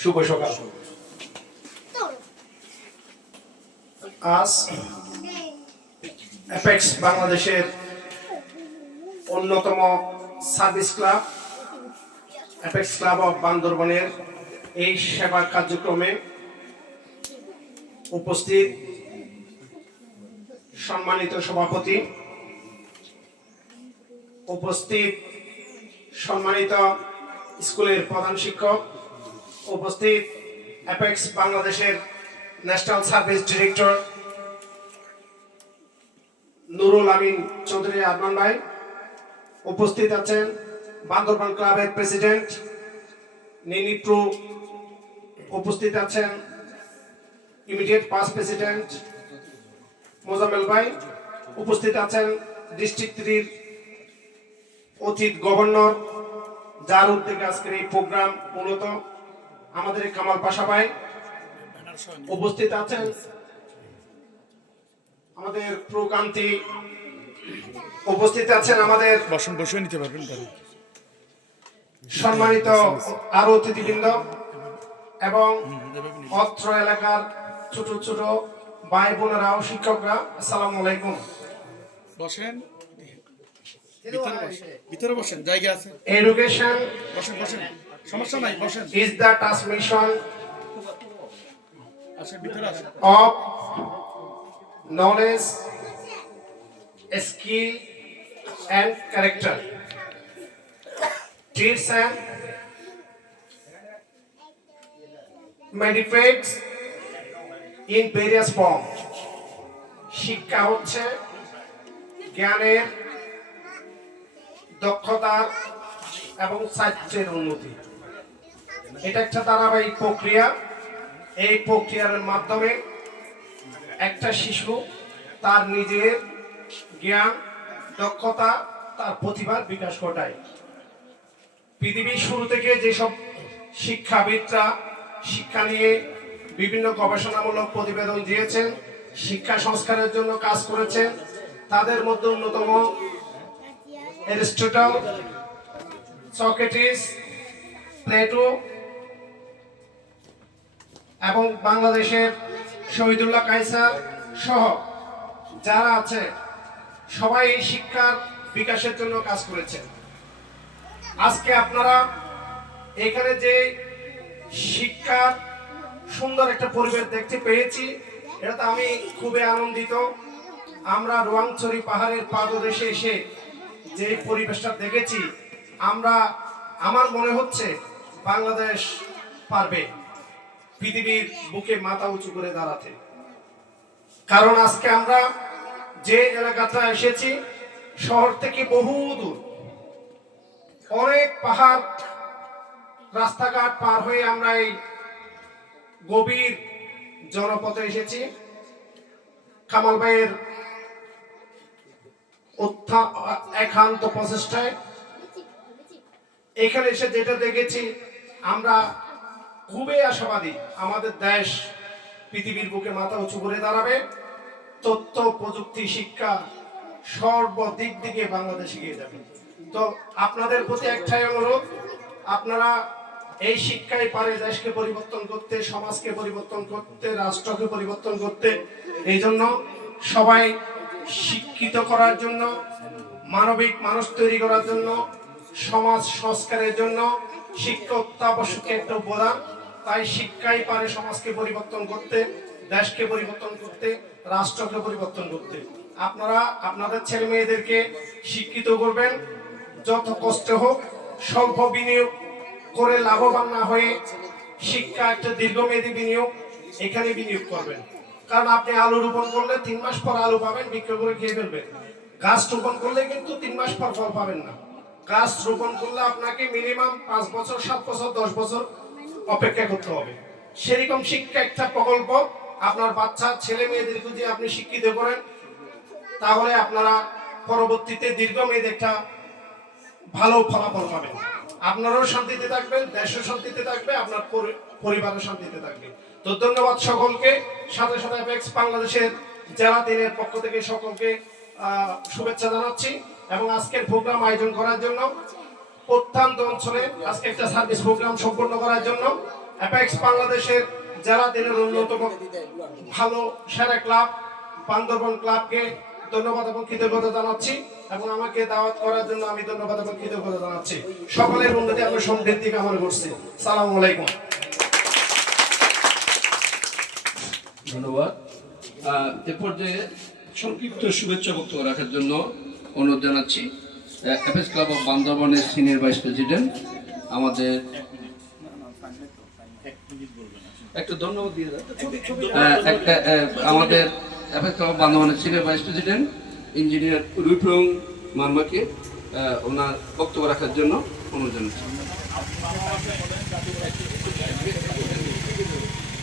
শুভ সকাল। আজ অ্যাপেক্স বাংলাদেশের অন্যতম service club Apex club of বান্দরবনের এই সেবা কার্যক্রমে উপস্থিত সম্মানিত সভাপতি, উপস্থিত সম্মানিত স্কুলের প্রধান শিক্ষক, উপস্থিত অ্যাপেক্স বাংলাদেশের national service director Nurul Amin Chowdhury Arman ভাই, উপস্থিত আছেন বান্দরবান ক্লাবের প্রেসিডেন্ট নিনিপ্রু, উপস্থিত আছেন ইমিডিয়েট পাস প্রেসিডেন্ট মোজাম্মেল ভাই, উপস্থিত আছেন ডিস্ট্রিক্ট 3 অতীত গভর্নর, যার উদ্যোগে আজকের এই প্রোগ্রাম মূলত আমাদের কামাল পাশা ভাই, উপস্থিত আছেন আমাদের প্রকান্তি, উপস্থিত আছেন আমাদের বসে নিতে পারবেন সম্মানিত আরো অতিথিবৃন্দ এবং অত্র এলাকার ছোট ছোট ভাই বোনেরাও, শিক্ষকরা, আসসালামু আলাইকুম। বসেন, ভিতরে বসেন, জায়গা আছে। এডুকেশন বসেন, সমস্যা নাই, বসেন। is the transmission আসেন, ভিতরে আসেন। of knowledge, skill and character. Traits and manifests in various forms. শিক্ষা হচ্ছে জ্ঞানের, দক্ষতার এবং চারিত্র্যের উন্নতি। এটা একটা ধারাবাহিক প্রক্রিয়া। এই প্রক্রিয়ার মাধ্যমে একটা শিশু তার নিজের জ্ঞান, দক্ষতা, তার প্রতিভার বিকাশ ঘটায়। পৃথিবীর শুরু থেকে যেসব শিক্ষাবিদরা শিক্ষা নিয়ে বিভিন্ন গবেষণামূলক প্রতিবেদন দিয়েছেন, শিক্ষা সংস্কারের জন্য কাজ করেছেন, তাদের মধ্যে অন্যতম অ্যারিস্টটল, সক্রেটিস, প্লেটো এবং বাংলাদেশের শহীদুল্লাহ কায়সার সহ যারা আছে সবাই এই শিক্ষার বিকাশের জন্য কাজ করেছেন। আজকে আপনারা এখানে যে শিক্ষার সুন্দর একটা পরিবেশ দেখতে পেয়েছি, এটাতে আমি খুবই আনন্দিত। আমরা রোয়াংছড়ি পাহাড়ের পাদদেশে এসে যে পরিবেশটা দেখেছি, আমার মনে হচ্ছে বাংলাদেশ পারবে পৃথিবীর বুকে মাথা উঁচু করে দাঁড়াতে। কারণ আজকে আমরা যে এলাকাটা এসেছি শহর থেকে বহু দূর, অনেক পাহাড় রাস্তাঘাট পার হয়ে আমরা এই গভীর জনপথে এসেছি। কামাল ভাইয়ের একান্ত প্রচেষ্টায় এখানে এসে যেটা দেখেছি, আমরা খুবই আশাবাদী আমাদের দেশ পৃথিবীর বুকে মাথা উঁচু করে দাঁড়াবে। তথ্য প্রযুক্তি, শিক্ষা সর্বদিক দিকে বাংলাদেশ এগিয়ে যাবে। তো আপনাদের প্রতি একটাই অনুরোধ, আপনারা এই শিক্ষাই পারে দেশকে পরিবর্তন করতে, সমাজকে পরিবর্তন করতে, রাষ্ট্রকে পরিবর্তন করতে। এই জন্য সবাই শিক্ষিত করার জন্য, মানবিক মানুষ তৈরি করার জন্য, সমাজ সংস্কারের জন্য শিক্ষা অত্যাবশ্যক একটা উপাদান। তাই শিক্ষাই পারে সমাজকে পরিবর্তন করতে, দেশকে পরিবর্তন করতে, রাষ্ট্রকে পরিবর্তন করতে। আপনারা আপনাদের ছেলে মেয়েদেরকে শিক্ষিত করবেন, যত কষ্ট হোক স্বল্প বিনিয়োগ করে লাভবান না হয়ে শিক্ষা একটা দীর্ঘমেয়াদী বিনিয়োগ, এখানে বিনিয়োগ করবেন। কারণ আপনি আলু রোপণ করলে 3 মাস পর আলু পাবেন, বিক্রি করে খেয়ে ফেলবেন। গাছ রোপণ করলে কিন্তু 3 মাস পর ফল পাবেন না। গাছ রোপণ করলে আপনাকে মিনিমাম 5 বছর, 7 বছর, 10 বছর অপেক্ষা করতে হবে। সেরকম শিক্ষা একটা প্রকল্প। আপনার বাচ্চা ছেলে মেয়েদেরকে যদি আপনি শিক্ষিত করেন, তাহলে আপনারা পরবর্তীতে দীর্ঘমেয়াদী একটা ভালো ফলাফল পাবেন। আপনারাও শান্তিতে থাকবেন, দেশও শান্তিতে থাকবে, আপনার পরিবারও শান্তিতে থাকবে। তো ধন্যবাদ সকলকে। সাথে সাথে অ্যাপেক্স বাংলাদেশের জেলা 3-এর পক্ষ থেকে সকলকে শুভেচ্ছা জানাচ্ছি। এবং আজকের প্রোগ্রাম আয়োজন করার জন্য, প্রত্যন্ত অঞ্চলে আজকে একটা সার্ভিস প্রোগ্রাম সম্পন্ন করার জন্য অ্যাপেক্স বাংলাদেশের জেলা দিনের অন্যতম ভালো সেরা ক্লাব বান্দরবন ক্লাবকে ধন্যবাদ এবং কৃতজ্ঞতা জানাচ্ছি এবং আমাকে দাওয়াত করার জন্য আমি ধন্যবাদ এবং কৃতজ্ঞতা জানাচ্ছি। সকলের উন্নতি এবং সমৃদ্ধি কামনা করছি। সালামু আলাইকুম। ধন্যবাদ। এ পর্যায়ে সংক্ষিপ্ত শুভেচ্ছা বক্তব্য রাখার জন্য অনুরোধ জানাচ্ছি অ্যাপেক্স ক্লাব অফ বান্দরবনের সিনিয়র ভাইস প্রেসিডেন্ট আমাদের একটু ধন্যবাদ দিয়ে আমাদের অ্যাপেক্স ক্লাব অফ বান্দরবনের senior vice president engineer Ruifung মার্মাকে ওনার বক্তব্য রাখার জন্য অনুরোধ জানাচ্ছি।